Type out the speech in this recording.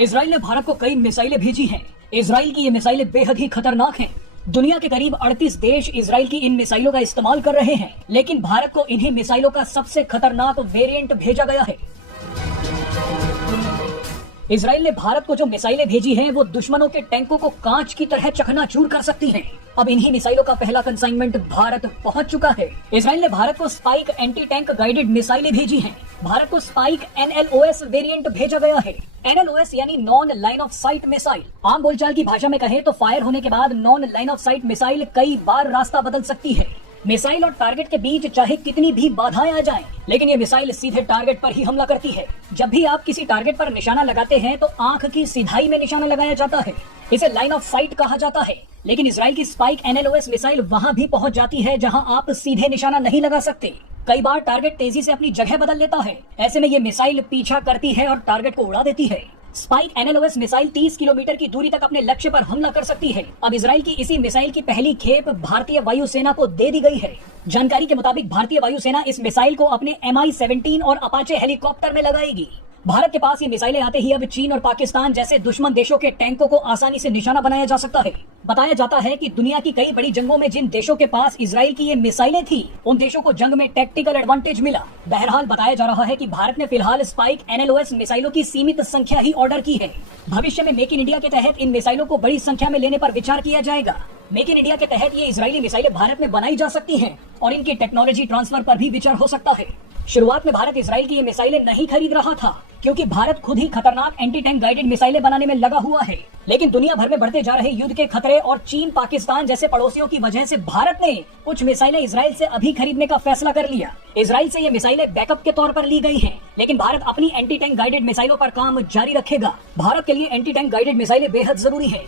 Israel ने भारत को कई मिसाइलें भेजी हैं। इजराइल की ये मिसाइलें बेहद ही खतरनाक हैं। दुनिया के करीब 38 देश इजराइल की इन मिसाइलों का इस्तेमाल कर रहे हैं, लेकिन भारत को इन्हीं मिसाइलों का सबसे खतरनाक वेरिएंट भेजा गया है। इजराइल ने भारत को जो मिसाइलें भेजी हैं, वो दुश्मनों के टैंकों को कांच की तरह चकनाचूर कर सकती हैं। अब इन्हीं मिसाइलों का पहला कंसाइनमेंट भारत पहुंच चुका है। इजराइल ने भारत को स्पाइक एंटी टैंक गाइडेड मिसाइलें भेजी हैं। भारत को स्पाइक NLOS वेरिएंट भेजा गया है। NLOS यानी non line of site missile. आम बोलचाल की भाषा में कहें तो फायर होने के बाद non line of site missile कई बार रास्ता बदल सकती है। मिसाइल और टारगेट के बीच चाहे कितनी भी बाधाएं आ जाएं, लेकिन ये मिसाइल सीधे टारगेट पर ही हमला करती है। जब भी आप किसी टारगेट पर निशाना लगाते हैं तो आंख की सिधाई में निशाना लगाया जाता है। इसे लाइन ऑफ साइट कहा जाता है। लेकिन इजराइल की स्पाइक NLOS मिसाइल वहां भी पहुंच जाती है जहां आप सीधे निशाना नहीं लगा सकते। कई बार टारगेट तेजी से अपनी जगह बदल लेता है। ऐसे में ये मिसाइल पीछा करती है और टारगेट को उड़ा देती है। स्पाइक NLOS मिसाइल 30 किलोमीटर की दूरी तक अपने लक्ष्य पर हमला कर सकती है। अब इजराइल की इसी मिसाइल की पहली खेप भारतीय वायुसेना को दे दी गई है। जानकारी के मुताबिक भारतीय वायुसेना इस मिसाइल को अपने MI-17 और अपाचे हेलीकॉप्टर में लगाएगी। भारत के पास ये मिसाइलें आते ही अब चीन और पाकिस्तान जैसे दुश्मन देशों के टैंकों को आसानी से निशाना बनाया जा सकता है। बताया जाता है कि दुनिया की कई बड़ी जंगों में जिन देशों के पास इजराइल की ये मिसाइलें थी, उन देशों को जंग में टैक्टिकल एडवांटेज मिला। बहरहाल बताया जा रहा है कि भारत ने फिलहाल स्पाइक NLOS मिसाइलों की सीमित संख्या ही ऑर्डर की है। भविष्य में मेक इन इंडिया के तहत इन मिसाइलों को बड़ी संख्या में लेने पर विचार किया जाएगा। मेक इन इंडिया के तहत ये इजरायली मिसाइलें भारत में बनाई जा सकती हैं और इनकी टेक्नोलॉजी ट्रांसफर पर भी विचार हो सकता है। शुरुआत में भारत इजराइल की ये मिसाइलें नहीं खरीद रहा था, क्योंकि भारत खुद ही खतरनाक एंटी टैंक गाइडेड मिसाइलें बनाने में लगा हुआ है। लेकिन दुनिया भर में बढ़ते जा रहे युद्ध के खतरे और चीन पाकिस्तान जैसे पड़ोसियों की वजह से भारत ने कुछ मिसाइलें इजराइल से अभी खरीदने का फैसला कर लिया। इजराइल से ये मिसाइलें बैकअप के तौर पर ली गई हैं, लेकिन भारत अपनी एंटी टैंक गाइडेड मिसाइलों पर काम जारी रखेगा। भारत के लिए एंटी टैंक गाइडेड मिसाइलें बेहद जरूरी है।